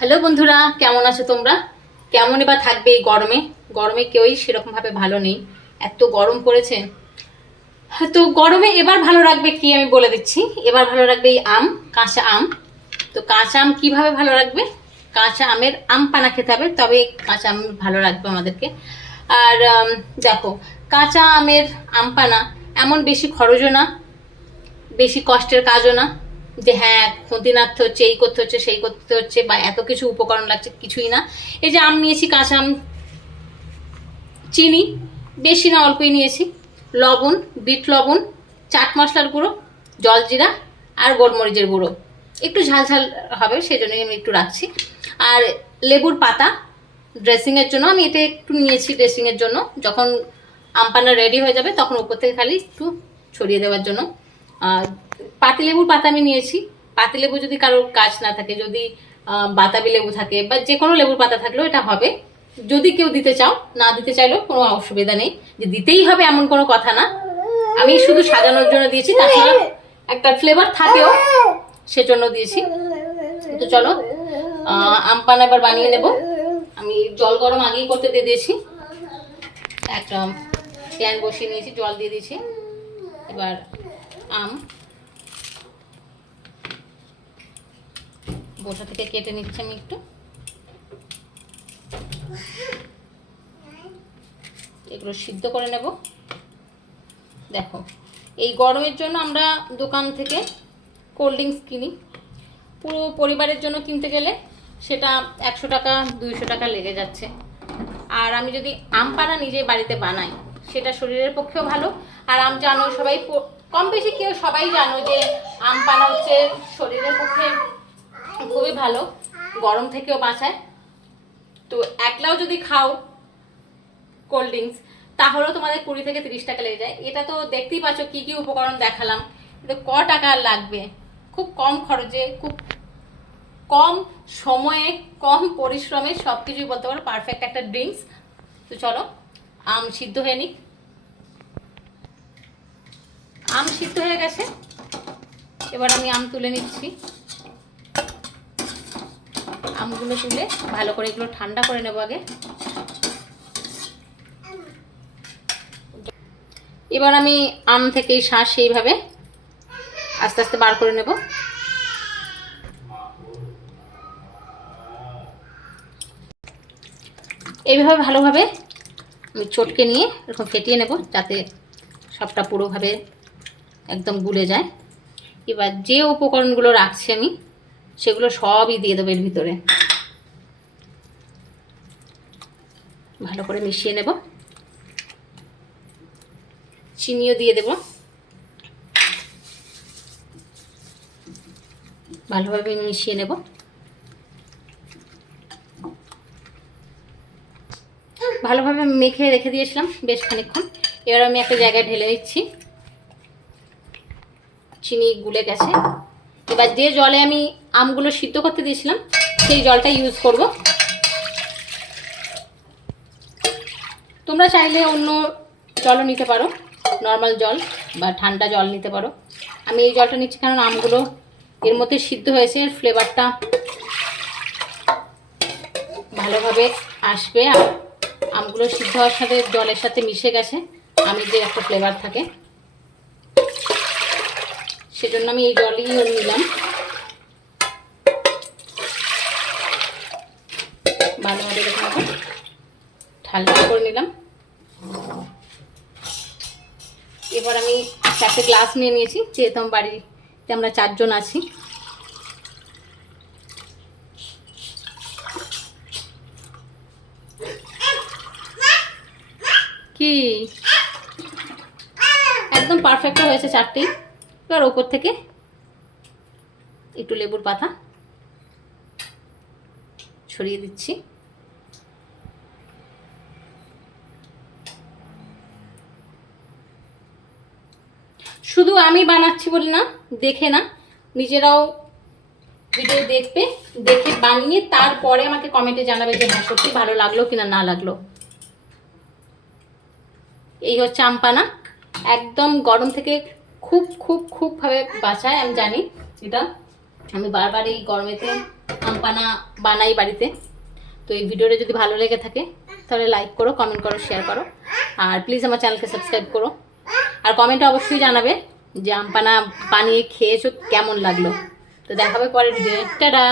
Hello বন্ধুরা, কেমন আছো তোমরা? কেমনই বা থাকবে এই গরমে? গরমে কেউই সেরকম ভাবে ভালো নেই, এত গরম পড়েছে। তো গরমে এবার ভালো রাখবে কি আমি বলে দিচ্ছি। এবার ভালো রাখবে এই আম, কাঁচা আম। তো কাঁচা আম কিভাবে ভালো রাখবে? কাঁচা আমের আম পানা খেতে হবে, তবে কাঁচা আম ভালো রাখবে আমাদেরকে। আর দেখো, কাঁচা আমের আম পানা এমন বেশি খরচও না, বেশি কষ্টের কাজও না যে হ্যাঁ খুন্তি নাড়তে হচ্ছে, এই করতে হচ্ছে, সেই করতে হচ্ছে, বা এত কিছু উপকরণ লাগছে, কিছুই না। এই যে আম নিয়েছি, কাঁচা আম, চিনি বেশি না অল্পই নিয়েছি, লবণ, বিট লবণ, চাট মশলার গুঁড়ো, জলজিরা আর গোলমরিচের গুঁড়ো। একটু ঝাল ঝাল হবে সেই জন্যই আমি একটু রাখছি। আর লেবুর পাতা ড্রেসিংয়ের জন্য আমি এটা একটু নিয়েছি, ড্রেসিংয়ের জন্য যখন আম পানা রেডি হয়ে যাবে তখন উপর থেকে খালি একটু ছড়িয়ে দেওয়ার জন্য। পাতিলেবুর পাতা আমি নিয়েছি। পাতিলেবু যদি কারোর গাছ না থাকে, যদি বাতাবি লেবু থাকে বা যে কোনো লেবুর পাতা থাকলেও এটা হবে। যদি কেউ দিতে চাও, না দিতে চাইলেও কোনো অসুবিধা নেই, যে দিতেই হবে এমন কোনো কথা না। আমি শুধু সাজানোর জন্য দিয়েছি, তাছাড়া একটা ফ্লেভার থাকেও সেজন্য দিয়েছি। তো চলো আম পানা এবার বানিয়ে নেব। আমি জল গরম আগেই করতে দিয়ে দিয়েছি, একটা প্যান বসিয়ে নিয়েছি, জল দিয়ে দিয়েছি। এবার আম বোটা থেকে কেটে নিচ্ছি আমি একটু। এগুলো সিদ্ধ করে নেব। দেখো, এই গরমের জন্য আমরা দোকান থেকে কোল্ড ড্রিঙ্কস কিনি, পুরো পরিবারের জন্য কিনতে গেলে সেটা 100 টাকা 200 টাকা লেগে যাচ্ছে। আর আমি যদি আম পানা নিজে বাড়িতে বানাই, সেটা শরীরের পক্ষেও ভালো। আর আম জানো সবাই, কম বেশি কেউ সবাই জানো যে আম পানা হচ্ছে শরীরের পক্ষে খুবই ভালো, গরম থেকেও বাঁচায়। তো একলাও যদি খাও কোল্ড ড্রিঙ্কস, তাহলেও তোমাদের 20 থেকে 30 টাকা লেগে যায়। এটা তো দেখতেই পাচ্ছ কি কি উপকরণ দেখালাম, কিন্তু ক টাকা লাগবে? খুব কম খরচে, খুব কম সময়ে, কম পরিশ্রমে সবকিছুই বলতে পারো পারফেক্ট একটা ড্রিঙ্কস। তো চলো আম সিদ্ধ হয়ে নিক। আম সিদ্ধ হয়ে গেছে, এবার আমি আম তুলে নিচ্ছি। আমগুলো তুলে ভালো করে এগুলো ঠান্ডা করে নেব আগে। এবার আমি আম থেকে এই শাঁস এইভাবে আস্তে আস্তে বার করে নেব। এইভাবে ভালোভাবে আমি চটকে নিয়ে এরকম ফেটিয়ে নেব, যাতে সবটা পুরোভাবে একদম গুলে যায়। এবার যে উপকরণগুলো রাখছি আমি, সেগুলো সবই দিয়ে দেবো এর ভিতরে, ভালো করে মিশিয়ে নেব। চিনিও দিয়ে দেব, ভালোভাবে মিশিয়ে নেব। ভালোভাবে মেখে রেখে দিয়েছিলাম বেশ খানিকক্ষণ। এবার আমি একটা জায়গায় ঢেলে দিচ্ছি। চিনি গুলে গেছে। এবার যে জলে আমি আমগুলো সিদ্ধ করতে দিয়েছিলাম, সেই জলটা ইউজ করব। তোমরা চাইলে অন্য জলও নিতে পারো, নর্মাল জল বা ঠান্ডা জল নিতে পারো। আমি এই জলটা নিচ্ছি কারণ আমগুলো এর মধ্যে সিদ্ধ হয়েছে, এর ফ্লেভারটা ভালোভাবে আসবে। আর আমগুলো সিদ্ধ হওয়ার সাথে জলের সাথে মিশে গেছে, আমের যে একটা ফ্লেভার থাকে, সেজন্য আমি এই জলই নিলাম। ভালোভাবে দেখুন ঠান্ডা করে নিলাম। এবার আমি 4টে গ্লাস নিয়ে নিয়েছি, যেহেতু আমার বাড়িতে আমরা 4 জন আছি। কি একদম পারফেক্ট হয়েছে 4টি। এবার ওপর থেকে একটু লেবুর পাতা ছড়িয়ে দিচ্ছি। শুধু আমি বানাচ্ছি বলি না, দেখে না, নিজেরাও ভিডিও দেখবে, দেখে বানিয়ে তারপরে আমাকে কমেন্টে জানাবে যে হ্যাঁ সত্যি ভালো লাগলো কিনা না লাগলো। এই হচ্ছে আম পানা, একদম গরম থেকে খুব খুব খুব ভাবে বাঁচায়, আমি জানি এটা। আমি বারবার এই গরমেতে আমপানা বানাই বাড়িতে। তো এই ভিডিওটা যদি ভালো লেগে থাকে তাহলে লাইক করো, কমেন্ট করো, শেয়ার করো, আর প্লিজ আমার চ্যানেলকে সাবস্ক্রাইব করো। আর কমেন্টে অবশ্যই জানাবে যে আমপানা বানিয়ে খেয়েছো কেমন লাগলো। তো দেখাবে পরের ভিডিও। টাটা।